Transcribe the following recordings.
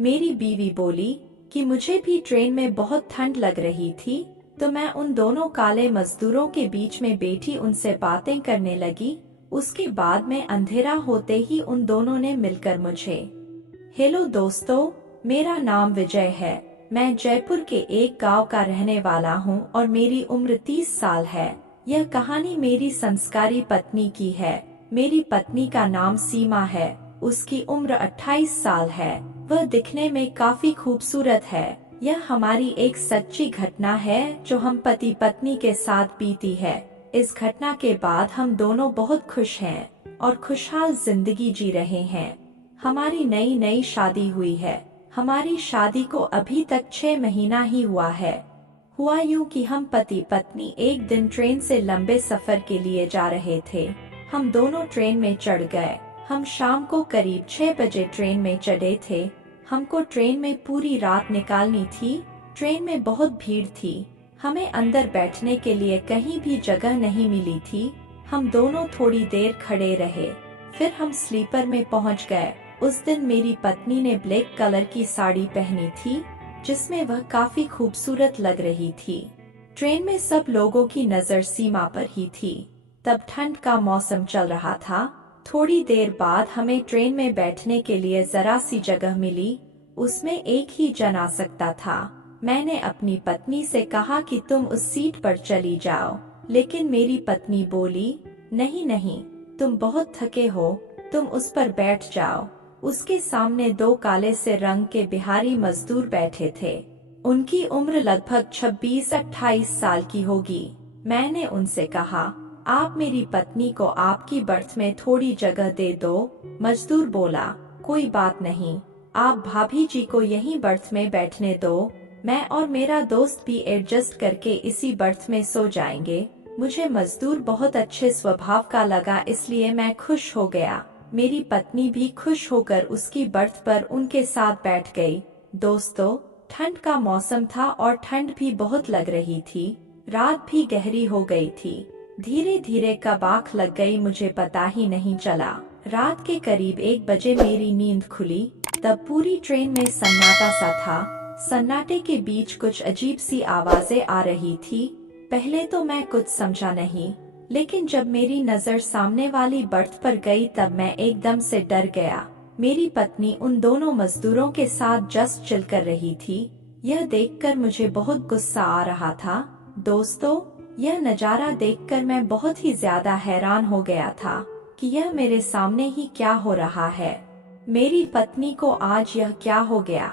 मेरी बीवी बोली कि मुझे भी ट्रेन में बहुत ठंड लग रही थी, तो मैं उन दोनों काले मजदूरों के बीच में बैठी उनसे बातें करने लगी। उसके बाद में अंधेरा होते ही उन दोनों ने मिलकर मुझे, हेलो दोस्तों, मेरा नाम विजय है। मैं जयपुर के एक गांव का रहने वाला हूं और मेरी उम्र 30 साल है। यह कहानी मेरी संस्कारी पत्नी की है। मेरी पत्नी का नाम सीमा है। उसकी उम्र 28 साल है। वह दिखने में काफी खूबसूरत है। यह हमारी एक सच्ची घटना है जो हम पति पत्नी के साथ बीती है। इस घटना के बाद हम दोनों बहुत खुश हैं और खुशहाल जिंदगी जी रहे हैं। हमारी नई नई शादी हुई है। हमारी शादी को अभी तक 6 महीना ही हुआ है। हुआ यूं कि हम पति पत्नी एक दिन ट्रेन से लंबे सफर के लिए जा रहे थे। हम दोनों ट्रेन में चढ़ गए। हम शाम को करीब 6 बजे ट्रेन में चढ़े थे। हमको ट्रेन में पूरी रात निकालनी थी। ट्रेन में बहुत भीड़ थी। हमें अंदर बैठने के लिए कहीं भी जगह नहीं मिली थी। हम दोनों थोड़ी देर खड़े रहे, फिर हम स्लीपर में पहुंच गए। उस दिन मेरी पत्नी ने ब्लैक कलर की साड़ी पहनी थी, जिसमें वह काफी खूबसूरत लग रही थी। ट्रेन में सब लोगों की नजर सीमा पर ही थी। तब ठंड का मौसम चल रहा था। थोड़ी देर बाद हमें ट्रेन में बैठने के लिए जरा सी जगह मिली। उसमें एक ही जन आ सकता था। मैंने अपनी पत्नी से कहा कि तुम उस सीट पर चली जाओ, लेकिन मेरी पत्नी बोली, नहीं नहीं, तुम बहुत थके हो, तुम उस पर बैठ जाओ। उसके सामने 2 काले से रंग के बिहारी मजदूर बैठे थे। उनकी उम्र लगभग 26-28 साल की होगी। मैंने उनसे कहा, आप मेरी पत्नी को आपकी बर्थ में थोड़ी जगह दे दो। मजदूर बोला, कोई बात नहीं, आप भाभी जी को यहीं बर्थ में बैठने दो। मैं और मेरा दोस्त भी एडजस्ट करके इसी बर्थ में सो जाएंगे। मुझे मजदूर बहुत अच्छे स्वभाव का लगा, इसलिए मैं खुश हो गया। मेरी पत्नी भी खुश होकर उसकी बर्थ पर उनके साथ बैठ गई। दोस्तों, ठंड का मौसम था और ठंड भी बहुत लग रही थी। रात भी गहरी हो गई थी। धीरे धीरे कब आँख लग गई मुझे पता ही नहीं चला। रात के करीब 1 बजे मेरी नींद खुली। तब पूरी ट्रेन में सन्नाटा सा था। सन्नाटे के बीच कुछ अजीब सी आवाजें आ रही थी। पहले तो मैं कुछ समझा नहीं, लेकिन जब मेरी नजर सामने वाली बर्थ पर गई तब मैं एकदम से डर गया। मेरी पत्नी उन दोनों मजदूरों के साथ जस्ट चिल कर रही थी। यह देखकर मुझे बहुत गुस्सा आ रहा था। दोस्तों, यह नजारा देखकर मैं बहुत ही ज्यादा हैरान हो गया था कि यह मेरे सामने ही क्या हो रहा है। मेरी पत्नी को आज यह क्या हो गया?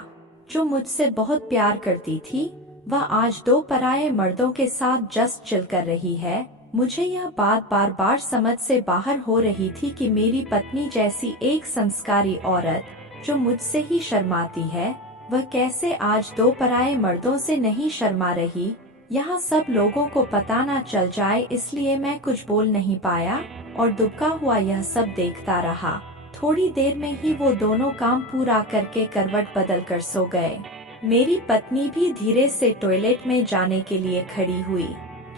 जो मुझसे बहुत प्यार करती थी, वह आज 2 पराये मर्दों के साथ जस्ट चिल कर रही है। मुझे यह बात बार बार समझ से बाहर हो रही थी कि मेरी पत्नी जैसी एक संस्कारी औरत, जो मुझसे ही शर्माती है, वह कैसे आज 2 पराये मर्दों से नहीं शर्मा रही। यहाँ सब लोगों को पता न चल जाए, इसलिए मैं कुछ बोल नहीं पाया और दुबका हुआ यह सब देखता रहा। थोड़ी देर में ही वो दोनों काम पूरा करके करवट बदल कर सो गए। मेरी पत्नी भी धीरे से टॉयलेट में जाने के लिए खड़ी हुई।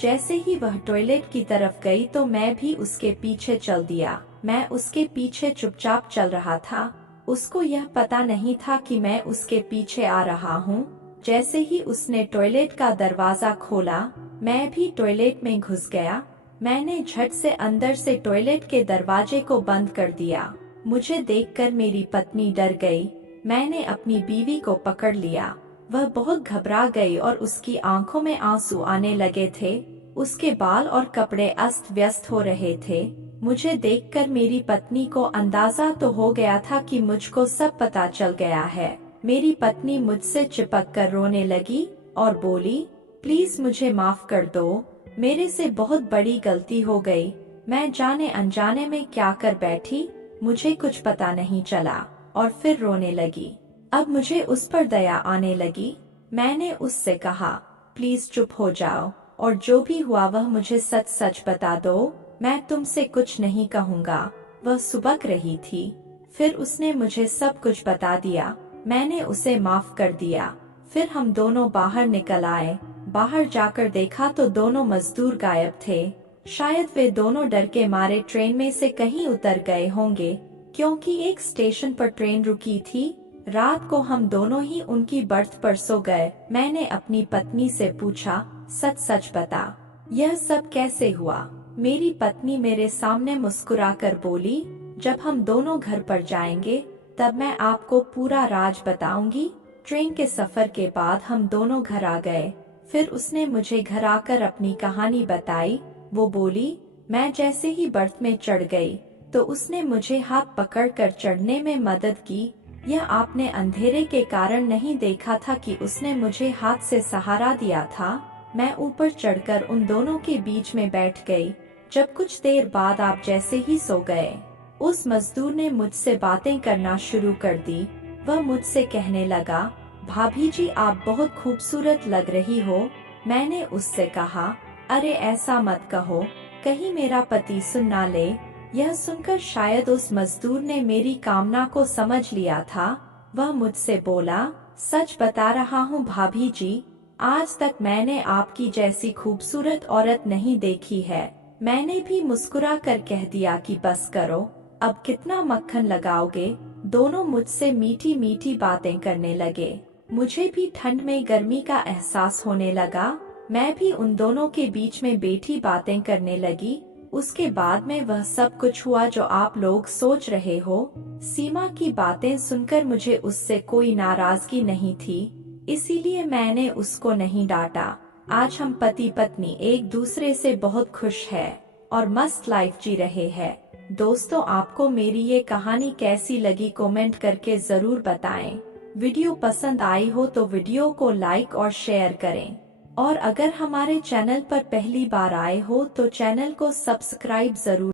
जैसे ही वह टॉयलेट की तरफ गई तो मैं भी उसके पीछे चल दिया। मैं उसके पीछे चुपचाप चल रहा था। उसको यह पता नहीं था कि मैं उसके पीछे आ रहा हूँ। जैसे ही उसने टॉयलेट का दरवाजा खोला, मैं भी टॉयलेट में घुस गया। मैंने झट से अंदर से टॉयलेट के दरवाजे को बंद कर दिया। मुझे देखकर मेरी पत्नी डर गई। मैंने अपनी बीवी को पकड़ लिया। वह बहुत घबरा गई और उसकी आंखों में आंसू आने लगे थे। उसके बाल और कपड़े अस्त व्यस्त हो रहे थे। मुझे देखकर मेरी पत्नी को अंदाजा तो हो गया था कि मुझको सब पता चल गया है। मेरी पत्नी मुझसे चिपक कर रोने लगी और बोली, प्लीज मुझे माफ कर दो, मेरे से बहुत बड़ी गलती हो गई। मैं जाने अनजाने में क्या कर बैठी, मुझे कुछ पता नहीं चला। और फिर रोने लगी। अब मुझे उस पर दया आने लगी। मैंने उससे कहा, प्लीज चुप हो जाओ और जो भी हुआ वह मुझे सच सच बता दो, मैं तुमसे कुछ नहीं कहूँगा। वह सुबक रही थी। फिर उसने मुझे सब कुछ बता दिया। मैंने उसे माफ कर दिया। फिर हम दोनों बाहर निकल आए। बाहर जाकर देखा तो दोनों मजदूर गायब थे। शायद वे दोनों डर के मारे ट्रेन में से कहीं उतर गए होंगे, क्योंकि एक स्टेशन पर ट्रेन रुकी थी। रात को हम दोनों ही उनकी बर्थ पर सो गए। मैंने अपनी पत्नी से पूछा, सच सच बता, यह सब कैसे हुआ? मेरी पत्नी मेरे सामने मुस्कुराकर बोली, जब हम दोनों घर पर जाएंगे तब मैं आपको पूरा राज बताऊंगी। ट्रेन के सफर के बाद हम दोनों घर आ गए। फिर उसने मुझे घर आकर अपनी कहानी बताई। वो बोली, मैं जैसे ही बर्थ में चढ़ गई तो उसने मुझे हाथ पकड़कर चढ़ने में मदद की। यह आपने अंधेरे के कारण नहीं देखा था कि उसने मुझे हाथ से सहारा दिया था। मैं ऊपर चढ़कर उन दोनों के बीच में बैठ गई। जब कुछ देर बाद आप जैसे ही सो गए, उस मजदूर ने मुझसे बातें करना शुरू कर दी। वह मुझसे कहने लगा, भाभी जी आप बहुत खूबसूरत लग रही हो। मैंने उससे कहा, अरे ऐसा मत कहो, कहीं मेरा पति सुन ना ले। यह सुनकर शायद उस मजदूर ने मेरी कामना को समझ लिया था। वह मुझसे बोला, सच बता रहा हूँ भाभी जी, आज तक मैंने आपकी जैसी खूबसूरत औरत नहीं देखी है। मैंने भी मुस्कुरा कर कह दिया कि बस करो, अब कितना मक्खन लगाओगे। दोनों मुझसे मीठी मीठी बातें करने लगे। मुझे भी ठंड में गर्मी का एहसास होने लगा। मैं भी उन दोनों के बीच में बैठी बातें करने लगी। उसके बाद में वह सब कुछ हुआ जो आप लोग सोच रहे हो। सीमा की बातें सुनकर मुझे उससे कोई नाराजगी नहीं थी, इसीलिए मैंने उसको नहीं डांटा। आज हम पति पत्नी एक दूसरे से बहुत खुश है और मस्त लाइफ जी रहे हैं। दोस्तों, आपको मेरी ये कहानी कैसी लगी कमेंट करके जरूर बताएं। वीडियो पसंद आई हो तो वीडियो को लाइक और शेयर करें। और अगर हमारे चैनल पर पहली बार आए हो तो चैनल को सब्सक्राइब जरूर